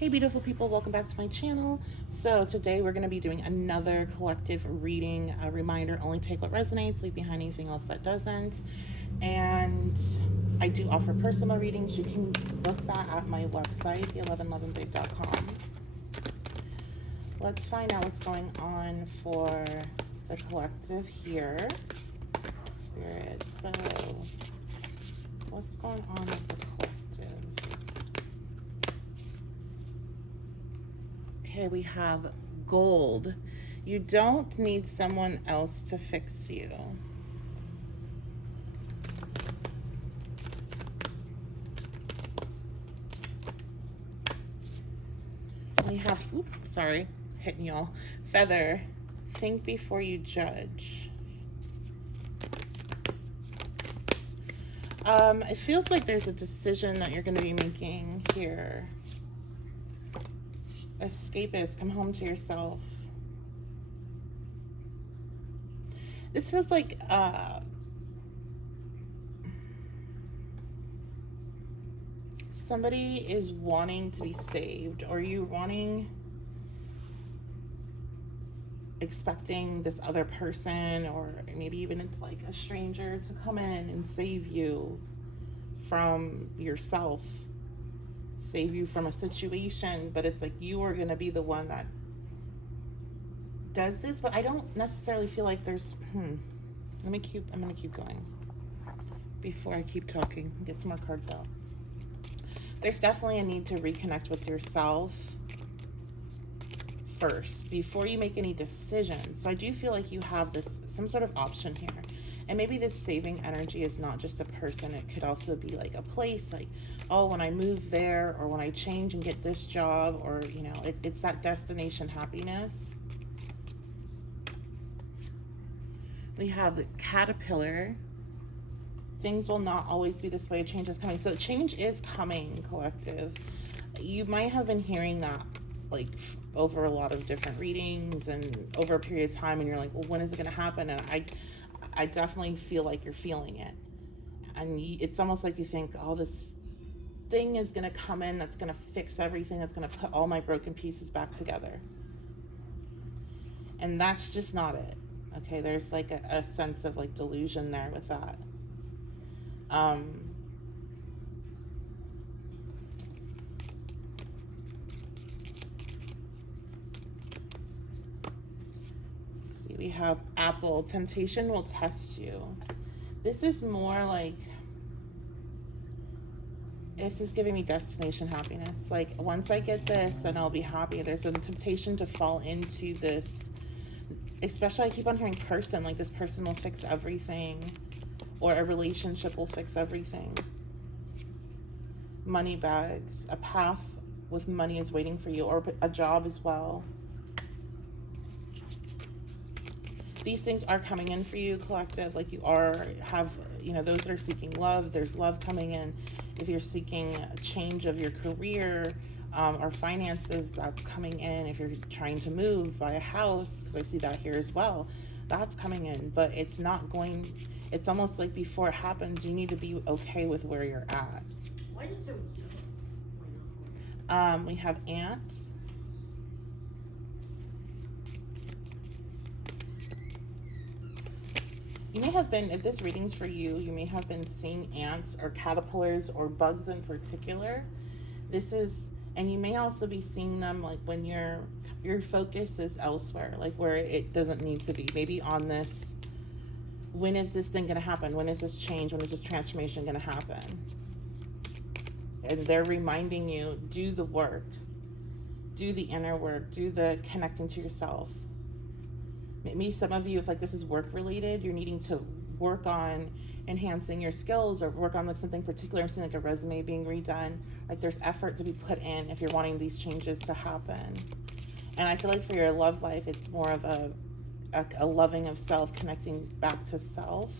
Hey beautiful people, welcome back to my channel. So today we're going to be doing another collective reading. A reminder, only take what resonates, leave behind anything else that doesn't. And I do offer personal readings. You can book that at my website, the1111babe.com. Let's find out what's going on for the collective here. Spirit, so what's going on with the collective? Okay, we have gold. You don't need someone else to fix you. We have, oops, sorry, hitting y'all. Feather, think before you judge. It feels like there's a decision that you're going to be making here. Escapist, come home to yourself. This feels like somebody is wanting to be saved, or you expecting this other person, or maybe even it's like a stranger to come in and save you from yourself, save you from a situation, but it's like you are going to be the one that does this. But I don't necessarily feel like there's I'm going to keep going before I keep talking. Get some more cards out. There's definitely a need to reconnect with yourself first before you make any decisions. So I do feel like you have some sort of option here. And maybe this saving energy is not just a person. It could also be like a place, like, oh, when I move there, or when I change and get this job, or, you know, it's that destination happiness. We have the caterpillar. Things will not always be this way. Change is coming. So change is coming, collective. You might have been hearing that like over a lot of different readings and over a period of time, and you're like, well, when is it going to happen? And I definitely feel like you're feeling it. And it's almost like you think, oh, this thing is going to come in that's going to fix everything, that's going to put all my broken pieces back together. And that's just not it. Okay, there's like a sense of like delusion there with that. Let's see, we have apple. Temptation will test you. This is more like, this is giving me destination happiness. Like, once I get this, then I'll be happy. There's a temptation to fall into this, especially I keep on hearing person, like this person will fix everything, or a relationship will fix everything. Money bags, a path with money is waiting for you, or a job as well. These things are coming in for you, collective. Like you have, you know, those that are seeking love, there's love coming in. If you're seeking a change of your career or finances, that's coming in. If you're trying to move, buy a house, because I see that here as well, that's coming in. But it's not going, it's almost like before it happens, you need to be okay with where you're at. Why is it so cute? We have ants. You may have been, if this reading's for you, you may have been seeing ants or caterpillars or bugs in particular. This is, and you may also be seeing them like when your focus is elsewhere, like where it doesn't need to be. Maybe on this, when is this thing going to happen? When is this change? When is this transformation going to happen? And they're reminding you, do the work, do the inner work, do the connecting to yourself. Maybe some of you, if like this is work related, you're needing to work on enhancing your skills, or work on like something particular. I'm seeing like a resume being redone. Like there's effort to be put in if you're wanting these changes to happen. And I feel like for your love life, it's more of a loving of self, connecting back to self.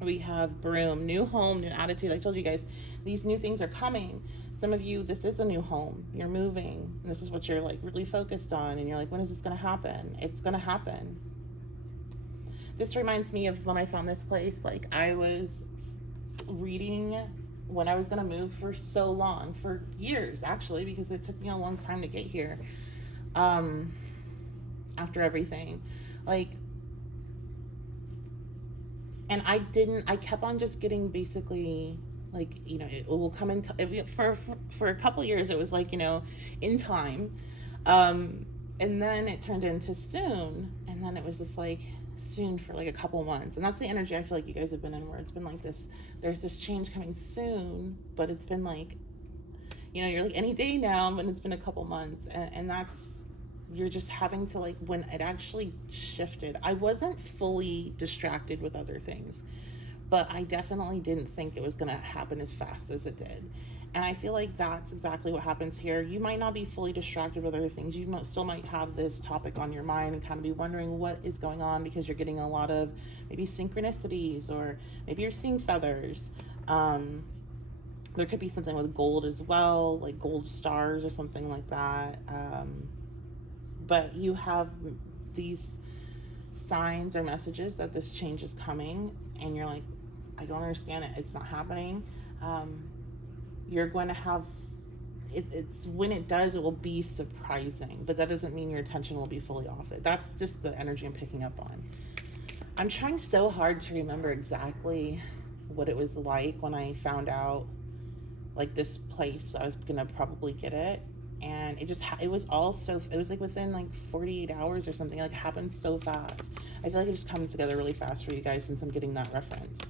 We have broom, new home, new attitude. I told you guys, these new things are coming. Some of you, this is a new home. You're moving. And this is what you're like really focused on. And you're like, when is this going to happen? It's going to happen. This reminds me of when I found this place. Like I was reading when I was going to move for so long, for years actually, because it took me a long time to get here. After everything, like, and I kept on just getting basically, like, you know, it will come in for a couple years. It was like, you know, in time, and then it turned into soon, and then it was just like soon for like a couple months. And that's the energy I feel like you guys have been in, where it's been like this, there's this change coming soon, but it's been like, you know, you're like any day now, but it's been a couple months, and that's, you're just having to, like, when it actually shifted, I wasn't fully distracted with other things, but I definitely didn't think it was going to happen as fast as it did. And I feel like that's exactly what happens here. You might not be fully distracted with other things. You still might have this topic on your mind and kind of be wondering what is going on, because you're getting a lot of maybe synchronicities, or maybe you're seeing feathers. There could be something with gold as well, like gold stars or something like that. But you have these signs or messages that this change is coming, and you're like, I don't understand it. It's not happening. You're going to have, it's when it does, it will be surprising, but that doesn't mean your attention will be fully off it. That's just the energy I'm picking up on. I'm trying so hard to remember exactly what it was like when I found out, like, this place, I was going to probably get it. And it just, it was all so, it was like within like 48 hours or something. Like, it happened so fast. I feel like it just comes together really fast for you guys, since I'm getting that reference.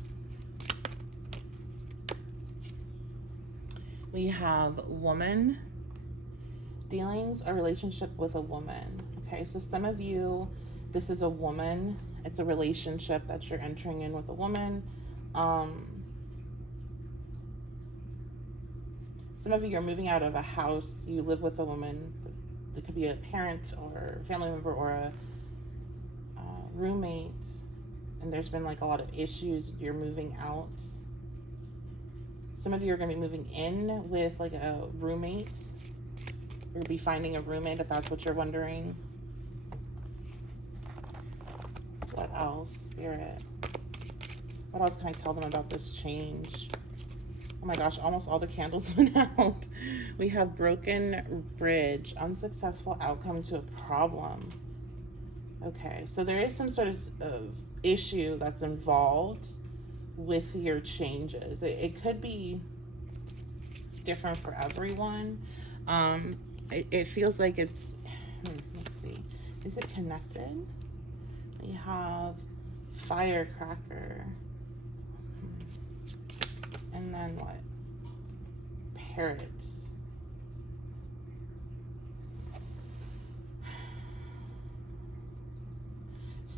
We have woman, dealings or relationship with a woman. Okay, so some of you, this is a woman. It's a relationship that you're entering in with a woman. Some of you are moving out of a house. You live with a woman. It could be a parent or a family member or a roommate. And there's been like a lot of issues. You're moving out. Some of you are going to be moving in with like a roommate. You'll be finding a roommate, if that's what you're wondering. What else, Spirit? What else can I tell them about this change? Oh my gosh, almost all the candles went out. We have broken bridge, unsuccessful outcome to a problem. Okay, so there is some sort of issue that's involved with your changes. It could be different for everyone. It feels like it's, let's see, is it connected? We have firecracker. And then what? Parrots.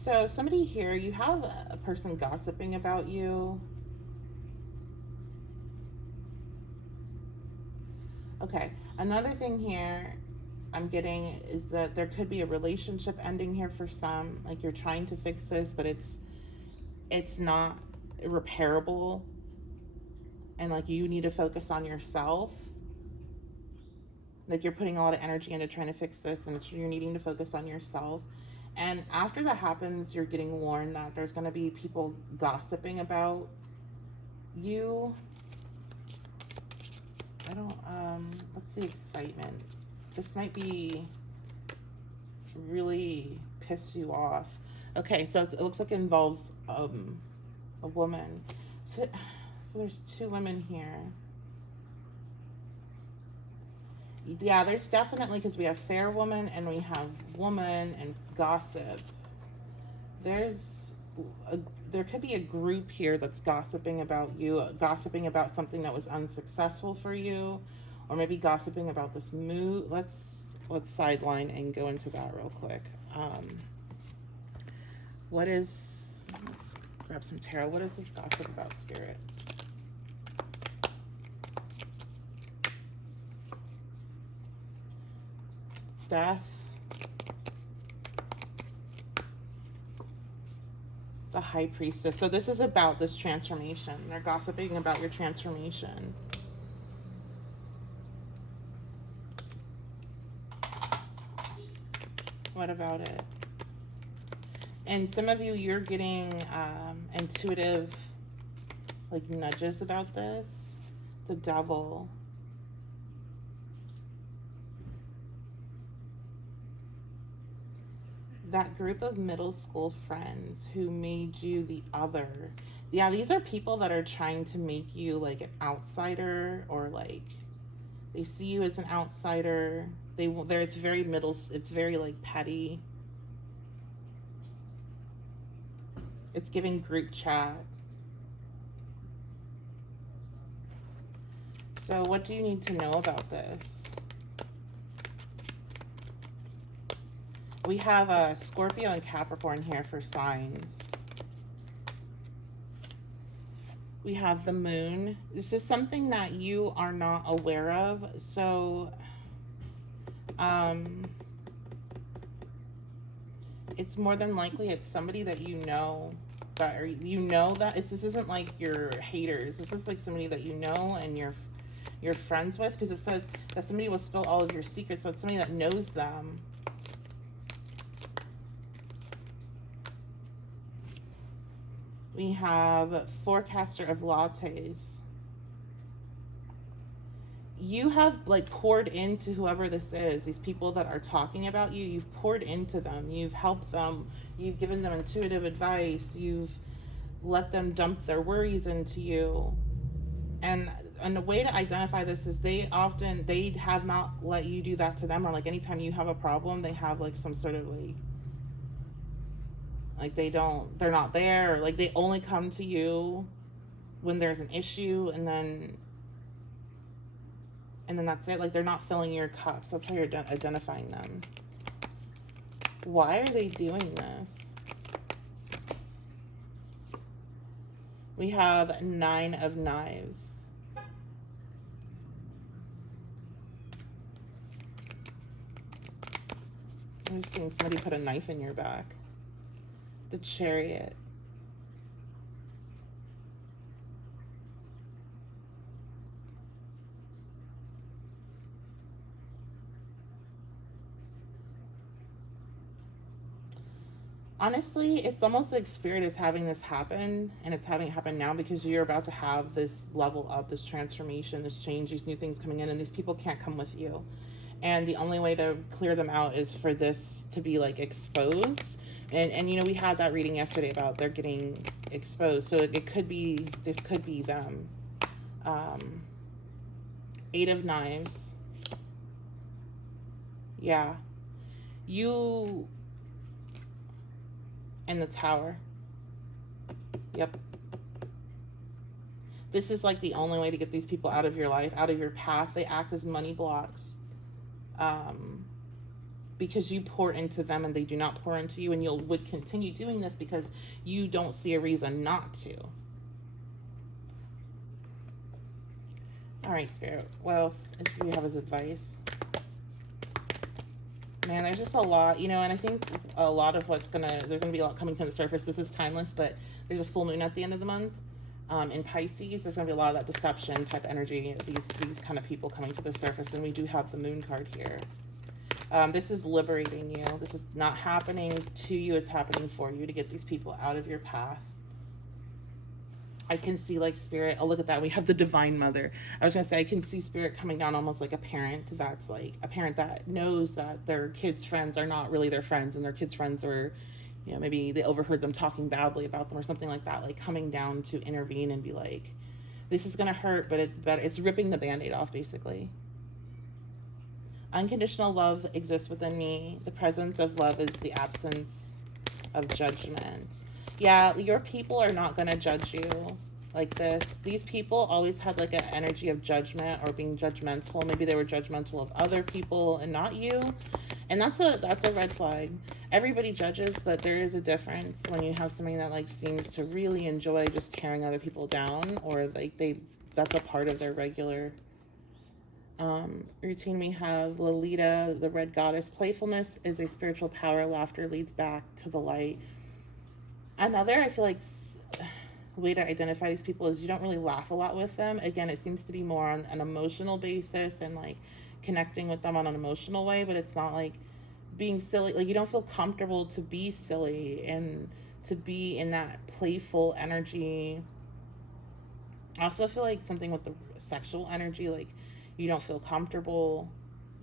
So somebody here, you have a person gossiping about you. Okay, another thing here I'm getting is that there could be a relationship ending here for some. Like, you're trying to fix this, but it's not repairable. And like, you need to focus on yourself. Like, you're putting a lot of energy into trying to fix this, and you're needing to focus on yourself. And after that happens, you're getting warned that there's going to be people gossiping about you. I don't, what's the excitement? This might be really piss you off. Okay, so it looks like it involves a woman. So there's two women here. Yeah, there's definitely, because we have fair woman and we have woman and gossip. There could be a group here that's gossiping about you, gossiping about something that was unsuccessful for you, or maybe gossiping about this move. Let's sideline and go into that real quick. Let's grab some tarot. What is this gossip about, Spirit? Death. The High Priestess. So this is about this transformation. They're gossiping about your transformation. What about it? And some of you, you're getting intuitive, like, nudges about this. the devil. That group of middle school friends who made you the other. Yeah, these are people that are trying to make you like an outsider, or like they see you as an outsider. It's very it's very like petty. It's giving group chat. So what do you need to know about this? We have a Scorpio and Capricorn here for signs. We have the moon. This is something that you are not aware of. So, it's more than likely it's somebody that you know that, or you know that this isn't like your haters. This is like somebody that you know and you're friends with, because it says that somebody will spill all of your secrets. So it's somebody that knows them. We have forecaster of lattes. You have like poured into whoever this is, these people that are talking about you. You've poured into them. You've helped them. You've given them intuitive advice. You've let them dump their worries into you. And the way to identify this is they have not let you do that to them, or like anytime you have a problem, they have like some sort of like they're not there, or like they only come to you when there's an issue, and then that's it. Like they're not filling your cups. That's how you're identifying them. Why are they doing this? We have 9 of Knives. I'm just seeing somebody put a knife in your back. The Chariot. Honestly, it's almost like Spirit is having this happen, and it's having it happen now because you're about to have this level up, this transformation, this change, these new things coming in, and these people can't come with you. And the only way to clear them out is for this to be like exposed. And you know, we had that reading yesterday about they're getting exposed. So it could be, this could be them. 8 of Knives. Yeah. You and the Tower. Yep. This is like the only way to get these people out of your life, out of your path. They act as money blocks. Because you pour into them and they do not pour into you, and you would continue doing this because you don't see a reason not to. All right, Spirit, what else do you have as advice? Man, there's just a lot, you know, and I think a lot of there's gonna be a lot coming to the surface. This is timeless, but there's a full moon at the end of the month. In Pisces, there's gonna be a lot of that deception type energy, these kind of people coming to the surface, and we do have the moon card here. This is liberating you. This is not happening to you, it's happening for you to get these people out of your path. I can see like Spirit, oh look at that, we have the Divine Mother. I was gonna say I can see Spirit coming down almost like a parent that's like a parent that knows that their kids' friends are not really their friends, and their kids' friends are, you know, maybe they overheard them talking badly about them or something like that, like coming down to intervene and be like, this is gonna hurt, but it's better. It's ripping the Band-Aid off, basically. Unconditional love exists within me. The presence of love is the absence of judgment. Yeah, your people are not going to judge you like this. These people always had like an energy of judgment or being judgmental. Maybe they were judgmental of other people and not you. And that's a red flag. Everybody judges, but there is a difference when you have somebody that like seems to really enjoy just tearing other people down, or like that's a part of their regular routine. We have Lolita, the Red Goddess. Playfulness is a spiritual power. Laughter leads back to the light. Another, I feel like, way to identify these people is you don't really laugh a lot with them. Again, it seems to be more on an emotional basis and like connecting with them on an emotional way, but it's not like being silly. Like you don't feel comfortable to be silly and to be in that playful energy. I also feel like something with the sexual energy, like you don't feel comfortable,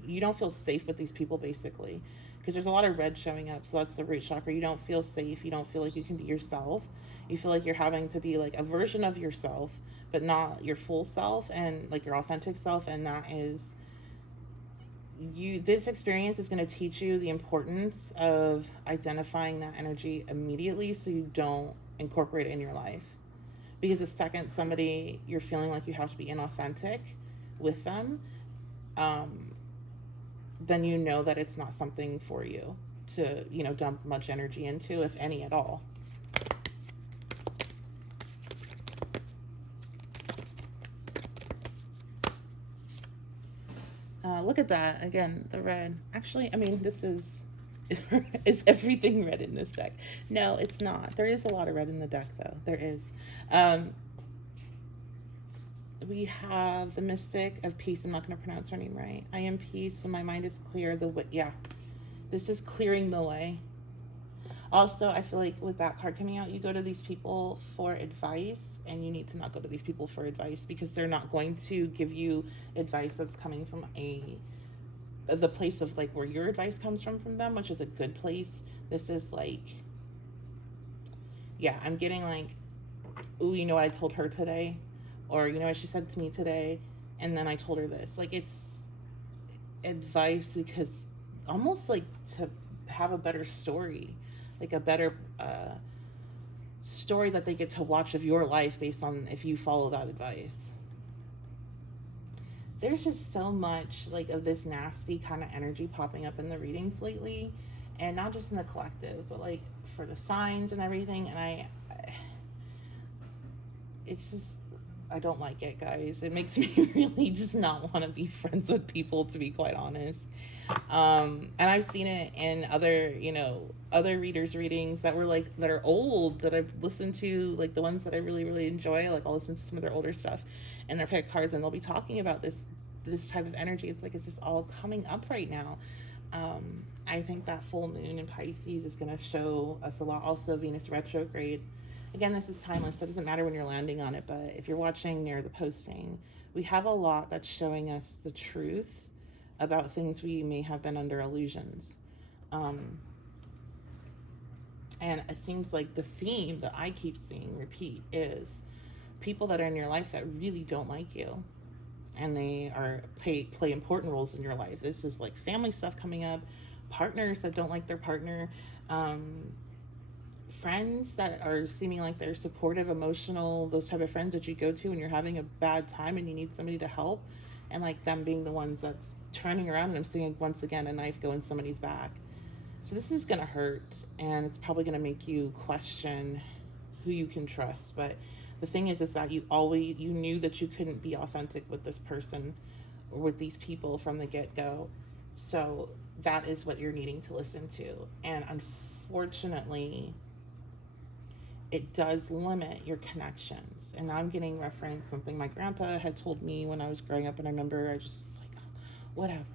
you don't feel safe with these people basically. Because there's a lot of red showing up, so that's the root chakra. You don't feel safe, you don't feel like you can be yourself. You feel like you're having to be like a version of yourself, but not your full self and like your authentic self. And that is this experience is going to teach you the importance of identifying that energy immediately so you don't incorporate it in your life. Because the second somebody you're feeling like you have to be inauthentic with them, then you know that it's not something for you to, dump much energy into, if any at all. Look at that. Again, the red. Actually, I mean, this is is everything red in this deck? No, it's not. There is a lot of red in the deck, though. There is. We have the Mystic of Peace. I'm not going to pronounce her name right. I am peace when my mind is clear. Yeah, this is clearing the way. Also, I feel like with that card coming out, you go to these people for advice, and you need to not go to these people for advice because they're not going to give you advice that's coming from the place of like where your advice comes from them, which is a good place. This is like, yeah, I'm getting like, ooh, you know what I told her today? Or you know what she said to me today? And then I told her this. Like, it's advice because almost like to have a better story, like a better story that they get to watch of your life based on if you follow that advice. There's just so much like of this nasty kind of energy popping up in the readings lately, and not just in the collective, but like for the signs and everything. And it's just, I don't like it, guys. It makes me really just not want to be friends with people, to be quite honest. And I've seen it in other readers' readings that are old, that I've listened to, like the ones that I really, really enjoy. Like I'll listen to some of their older stuff and their pick cards, and they'll be talking about this type of energy. It's like it's just all coming up right now. I think that full moon in Pisces is going to show us a lot. Also, Venus retrograde. Again, this is timeless, so it doesn't matter when you're landing on it, but if you're watching near the posting, we have a lot that's showing us the truth about things we may have been under illusions. And it seems like the theme that I keep seeing repeat is people that are in your life that really don't like you, and they play important roles in your life. This is like family stuff coming up, partners that don't like their partner, friends that are seeming like they're supportive, emotional, those type of friends that you go to when you're having a bad time and you need somebody to help, and like them being the ones that's turning around, and I'm seeing once again a knife go in somebody's back. So this is gonna hurt, and it's probably gonna make you question who you can trust. But the thing is that you knew that you couldn't be authentic with this person or with these people from the get-go. So that is what you're needing to listen to. And unfortunately, it does limit your connections. And I'm getting reference something my grandpa had told me when I was growing up, and I remember I just like, whatever.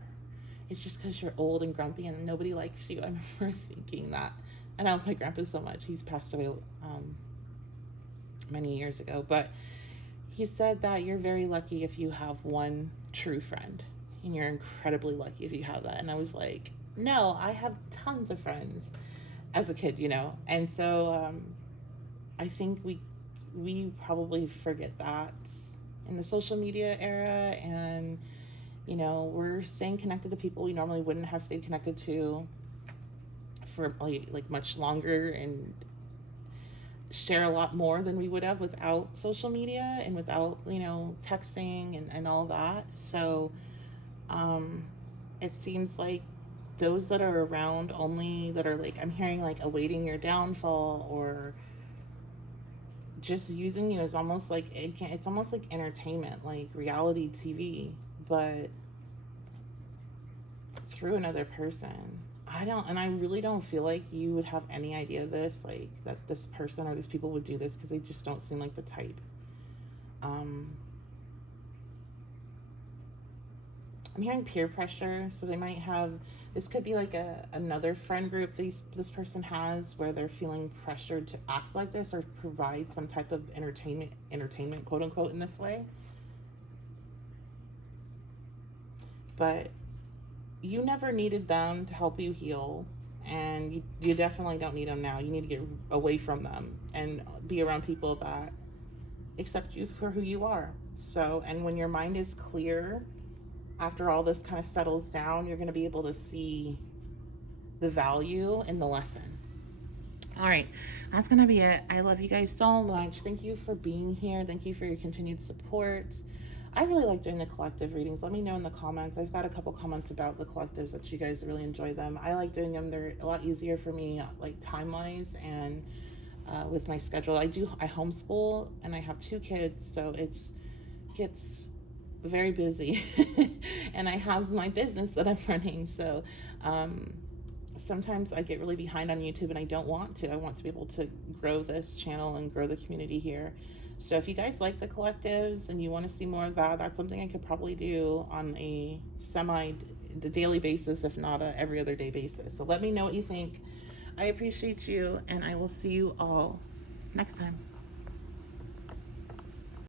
It's just because you're old and grumpy and nobody likes you. I remember thinking that. And I love my grandpa so much. He's passed away many years ago. But he said that you're very lucky if you have one true friend. And you're incredibly lucky if you have that. And I was like, no, I have tons of friends as a kid, And so I think we probably forget that in the social media era, and we're staying connected to people we normally wouldn't have stayed connected to for like much longer, and share a lot more than we would have without social media and without texting and all that. So it seems like those that are around only, that are like, I'm hearing like awaiting your downfall, or just using you as almost like it's almost like entertainment, like reality TV, but through another person. I really don't feel like you would have any idea of this, like that this person or these people would do this, because they just don't seem like the type. I'm hearing peer pressure, so they might have, this could be like another friend group this person has where they're feeling pressured to act like this or provide some type of entertainment, quote unquote, in this way. But you never needed them to help you heal, and you definitely don't need them now. You need to get away from them and be around people that accept you for who you are. So, and when your mind is clear, after all this kind of settles down, you're going to be able to see the value in the lesson. All right, that's going to be it. I love you guys so much. Thank you for being here. Thank you for your continued support. I really like doing the collective readings. Let me know in the comments. I've got a couple comments about the collectives that you guys really enjoy them. I like doing them. They're a lot easier for me, like time-wise and with my schedule. I homeschool and I have 2 kids, so it gets very busy and I have my business that I'm running, so sometimes I get really behind on YouTube and I don't want to. I want to be able to grow this channel and grow the community here. So if you guys like the collectives and you want to see more of that, that's something I could probably do on a the daily basis, if not a every other day basis. So let me know what you think. I appreciate you, and I will see you all next time.